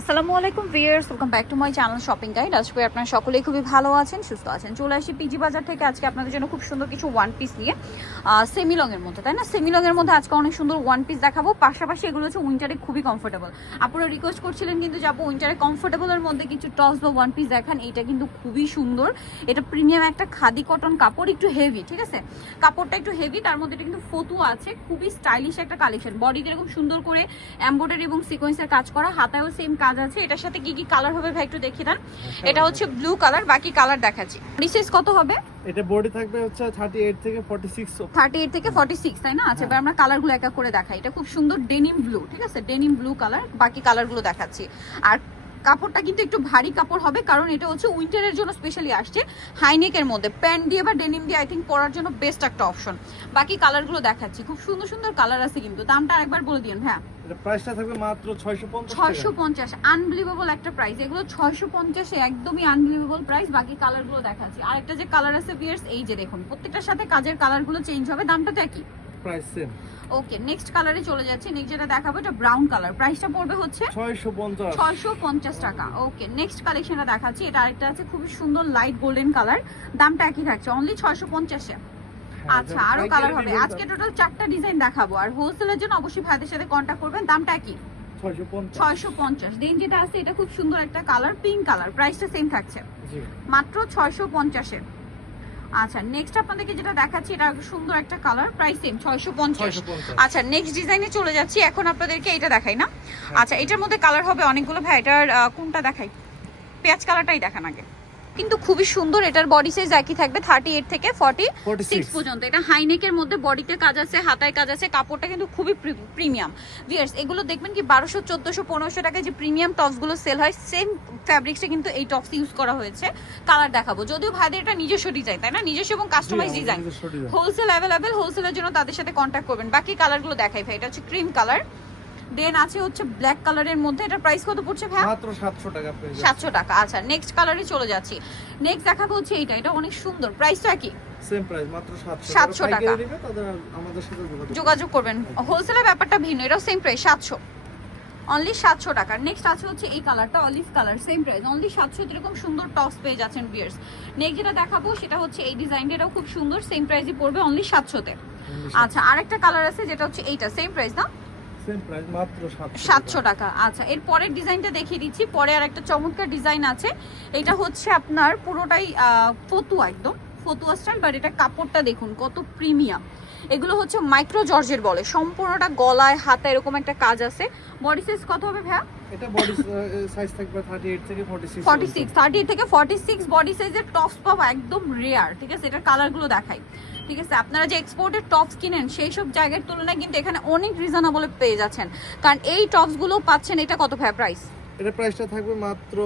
আসসালামু আলাইকুম viewers, welcome back to my channel shopping guide. আজকে আপনারা সকলেই খুবই ভালো আছেন, সুস্থ আছেন। চলে আসি পিজি বাজার থেকে আজকে আপনাদের জন্য খুব সুন্দর কিছু ওয়ান পিস নিয়ে, সেমি লং এর মধ্যে, তাই না? সেমি লং এর মধ্যে আজকে অনেক সুন্দর ওয়ান পিস দেখাবো। পাশাপাশি এগুলো হচ্ছে উইন্টারে খুবই কমফোর্টেবল। আপনারা রিকোয়েস্ট করছিলেন কিন্তু যাবো উইন্টারে কমফোর্টেবলের মধ্যে কিছু টপস বা ওয়ান পিস দেখান। এইটা কিন্তু খুবই সুন্দর, এটা প্রিমিয়াম একটা খাদি কটন কাপড়, একটু হেভি, ঠিক আছে? কাপড়টা একটু হেভি, তার মধ্যে এটা কিন্তু ফতুয়া আছে, খুবই স্টাইলিশ একটা কালেকশন। বডিতে এরকম সুন্দর করে এমব্রয়ডারি এবং সিকোয়েন্সের কাজ করা, হাতায়ও সেম কাজ আছে। এটার সাথে কি কি কালার হবে ভাই একটু দেখিয়ে দেন। এটা হচ্ছে ব্লু কালার, বাকি কালার দেখাচ্ছি। সাইজ কত হবে? এটা বডি থাকবে হচ্ছে 38 থেকে 46। 38 থেকে 46, তাই না? আচ্ছা, এবার আমরা কালারগুলো এক এক করে দেখাই। এটা খুব সুন্দর ডেনিম ব্লু, ঠিক আছে? ডেনিম ব্লু কালার, বাকি কালারগুলো দেখাচ্ছি। আর কাপড়টা কিন্তু একটু ভারী কাপড় হবে, কারণ এটা হচ্ছে উইন্টারের জন্য স্পেশালি আসছে। হাইনেকের মধ্যে প্যান্ট দিয়ে বা ডেনিম দিয়ে আই থিঙ্ক পরার জন্য বেস্ট একটা অপশন। বাকি কালারগুলো দেখাচ্ছি, খুব সুন্দর সুন্দর কালার আছে কিন্তু। দামটা আরেকবার বলে দিন। হ্যাঁ, এটা প্রাইসটা থাকবে মাত্র 650 টাকা। 650, আনবিলিভেবল একটা প্রাইস। এগুলো 650 এ একদমই আনবিলিভেবল প্রাইস। বাকি কালারগুলো দেখাচ্ছি। আরেকটা যে কালার আছে ভিউয়ার্স, এই যে দেখুন, প্রত্যেকটার সাথে কাজের কালারগুলো চেঞ্জ হবে, দামটা তো একই, প্রাইস সেম। ওকে, নেক্সট কালারে চলে যাচ্ছে। নেক্সট যেটা দেখাবো এটা ব্রাউন কালার, প্রাইসটা পড়বে হচ্ছে 650 টাকা। ওকে, নেক্সট কালেকশনটা দেখাচ্ছি। এটা আরেকটা আছে খুবই সুন্দর লাইট গোল্ডেন কালার, দামটা একই থাকছে, অনলি 650 এ। আচ্ছা, আরো কালার হবে। আজকে টোটাল 4টা ডিজাইন দেখাবো, আর হোলসেলের জন্য অবশ্যই ভাইদের সাথে কন্টাক্ট করবেন। দামটা একই, 650। দেন যেটা আছে এটা খুব সুন্দর একটা কালার, পিঙ্ক কালার, প্রাইসটা সেম থাকছে, মাত্র 650 এ। আচ্ছা, নেক্সট আপনাদেরকে যেটা দেখাচ্ছি এটা সুন্দর একটা কালার, প্রাইস সেম 650। আচ্ছা, নেক্সট ডিজাইনে চলে যাচ্ছি। এখন আপনাদেরকে এটা দেখাই না? আচ্ছা, এটার মধ্যে কালার হবে অনেকগুলো। ভাই এটার কোনটা দেখাই? পেঁয়াজ কালারটাই দেখান আগে। কিন্তু খুবই সুন্দর, এটার বডি সাইজ একই থাকবে 38 থেকে 46 পর্যন্ত। এটা হাইনেকের মধ্যে বডিতে কাজ আছে, হাতায় কাজ আছে, কাপড়টা কিন্তু খুবই প্রিমিয়াম। ভিউয়ার্স, এগুলো দেখবেন কি 1200, 1400, 1500 টাকায় যে প্রিমিয়াম টপসগুলো সেল হয়, সেম ফ্যাব্রিক্সে কিন্তু এই টপস ইউজ করা হয়েছে। কালার দেখাবো, যদিও ভাইদের এটা নিজস্ব ডিজাইন, তাই না? নিজস্ব এবং কাস্টমাইজ ডিজাইন। হোলসেল অ্যাভেলেবেল, হোলসেলের জন্য তাদের সাথে কন্ট্যাক্ট করবেন। বাকি কালারগুলো দেখাই ভাই। এটা হচ্ছে ক্রিম কালার, দেন আছে হচ্ছে ব্ল্যাক কালারের মধ্যে। এটার প্রাইস কত পড়ছে ভাই? মাত্র 700 টাকা। 700 টাকা। আচ্ছা, নেক্সট কালারে চলে যাচ্ছি। নেক্সট দেখাবো হচ্ছে এইটা, এটা অনেক সুন্দর, প্রাইস তো একই, সেম প্রাইস, মাত্র 700 টাকা। তাদের আমাদের সাথে যোগাযোগ করবেন। হোলসেলের ব্যাপারটা ভিন্ন, এটাও সেম প্রাইস 700, অনলি 700 টাকা। নেক্সট আছে হচ্ছে এই কালারটা, olive colour, same price, only 700। এরকম সুন্দর টপস পেয়ে যাচ্ছেন ভিউয়ার্স। নেক্সট যেটা দেখাবো সেটা হচ্ছে এই ডিজাইনটা, এটাও খুব সুন্দর, সেম প্রাইসই পড়বে, অনলি 700 তে। আচ্ছা, আরেকটা কালার আছে যেটা হচ্ছে এইটা, সেম প্রাইস না? সেম প্রাইস, মাত্র 700 টাকা। আচ্ছা, এর পরের ডিজাইনটা দেখিয়ে দিচ্ছি। পরে আর একটা চমৎকার ডিজাইন আছে, এটা হচ্ছে আপনার পুরোটাই ফতুয়া, একদম ফতুয়া স্টাইল, বাট এটা কাপড়টা দেখুন কত প্রিমিয়াম। এগুলো হচ্ছে মাইক্রো জর্জের বলে, সম্পূর্ণটা গলায় হাতে এরকম একটা কাজ আছে। বডি সাইজ কত হবে ভাইয়া? এটা বডি সাইজ থাকবে 38 থেকে 46। 38 থেকে 46 বডি সাইজের টপস পাওয়া একদম রেয়ার, ঠিক আছে? এটার কালারগুলো দেখাই, ঠিক আছে? আপনারা যে এক্সপোর্টের টপস কিনেন সেই সব জায়গার তুলনায় কিন্তু এখানে অনেক রিজনেবলে পেয়ে যাচ্ছেন, কারণ এই টপসগুলো পাচ্ছেন। এটা কত ভাই প্রাইস? এটা প্রাইসটা থাকবে মাত্র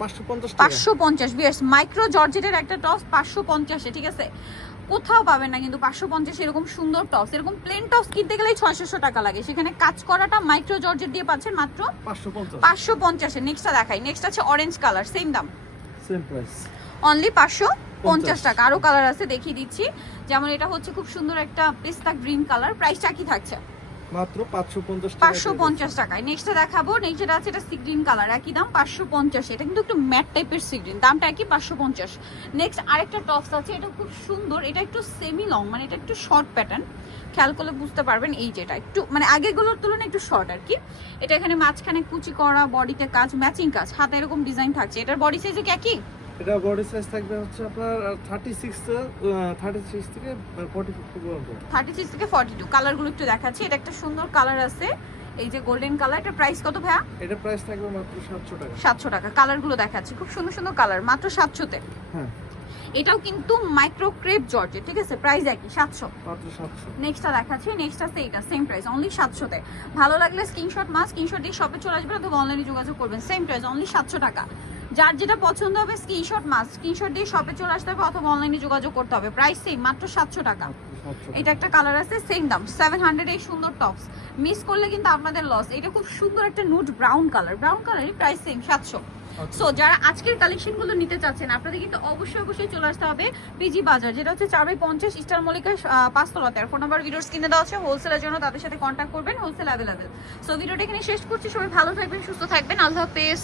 550 টাকা। 550 বিয়ার্স, মাইক্রো জর্জেটের একটা টপস 550 এ, ঠিক আছে? কোথাও পাবেন না কিন্তু 550 এরকম সুন্দর টপস। এরকম প্লেন টপস কিনতে গেলেই 600 টাকা লাগে, সেখানে কাজ করাটা মাইক্রো জর্জেট দিয়ে পাচ্ছেন মাত্র 550 এ। নেক্সটটা দেখাই। নেক্সট আছে অরেঞ্জ কালার, সেম দাম, সেম প্রাইস, অনলি 550 টাকা। আরো কালার আছে, দেখিয়ে দিচ্ছি। যেমন এটা হচ্ছে খুব সুন্দর একটা পেস্তা গ্রিন কালার, প্রাইসটা কি থাকছে? মাত্র 550 টাকায়। নেক্সটটা দেখাবো। নেক্সট আছে এটা সি গ্রিন কালার, একই দাম 550। এটা কিন্তু একটু ম্যাট টাইপের সি গ্রিন, দামটা একই 550। নেক্সট আরেকটা টপস আছে, এটা খুব সুন্দর, এটা একটু সেমি লং, মানে এটা একটু শর্ট প্যাটার্ন, খেয়াল করলে বুঝতে পারবেন। এই যেটা একটু মানে আগেগুলোর তুলনায় একটু শর্ট আর কি। এটা এখানে মাঝখানে কুচি করা, বডিতে কাজ, ম্যাচিং কাজ, হাতে এরকম ডিজাইন থাকছে। এটার বডি সাইজ কি একই? এটা বডি সাইজ থাকবে হচ্ছে আপনার 36 থেকে 42 পর্যন্ত। 36 থেকে 42। কালারগুলো একটু দেখাচ্ছি। এটা একটা সুন্দর কালার আছে, এই যে গোল্ডেন কালার। এটা প্রাইস কত ভাইয়া? এটা প্রাইস থাকবে মাত্র 700 টাকা। 700 টাকা। কালারগুলো দেখাচ্ছি, খুব সুন্দর সুন্দর কালার, মাত্র 700 তে। হ্যাঁ, এটাও কিন্তু মাইক্রো ক্রেপ জর্জেট, ঠিক আছে? প্রাইস একই, 700, মাত্র 700। নেক্সটটা দেখাচ্ছি। নেক্সট আছে এটা, সেম প্রাইস, অনলি 700 তে। ভালো লাগলে স্ক্রিনশট স্ক্রিনশট দিয়ে শপে চলে আসবেন অথবা অনলাইনে যোগাযোগ করবেন। সেম প্রাইস, অনলি 700 টাকা। যার যেটা পছন্দ হবে স্ক্রিনশট দিয়ে শপে চলে আসতে হবে অথবা অনলাইনে যোগাযোগ করতে হবে। প্রাইস সেম, মাত্র 700 টাকা। এটা একটা কালার আছে সেম দাম 700 এই সুন্দর টপস মিস করলে কিন্তু আপনাদের লস। এটা খুব সুন্দর একটা নুড ব্রাউন কালারের প্রাইস সেম 700। সো যারা আজকের কালেকশনগুলো নিতে চাচ্ছেন আপনাদের কিন্তু অবশ্যই চলে আসতে হবে পিজি বাজার, যেটা হচ্ছে 4/50 স্টার মল্লিকা 5 তলাতে। আর ফোন নাম্বার ভিডিওর স্ক্রিনে দেওয়া আছে, হোলসেলের জন্য তাদের সাথে কন্ট্যাক্ট করবেন, হোলসেল অ্যাভেলেবেল। সো ভিডিওটা এখানে শেষ করছি, সবাই ভালো থাকবেন, সুস্থ থাকবেন, আল্লাহ হাফেজ।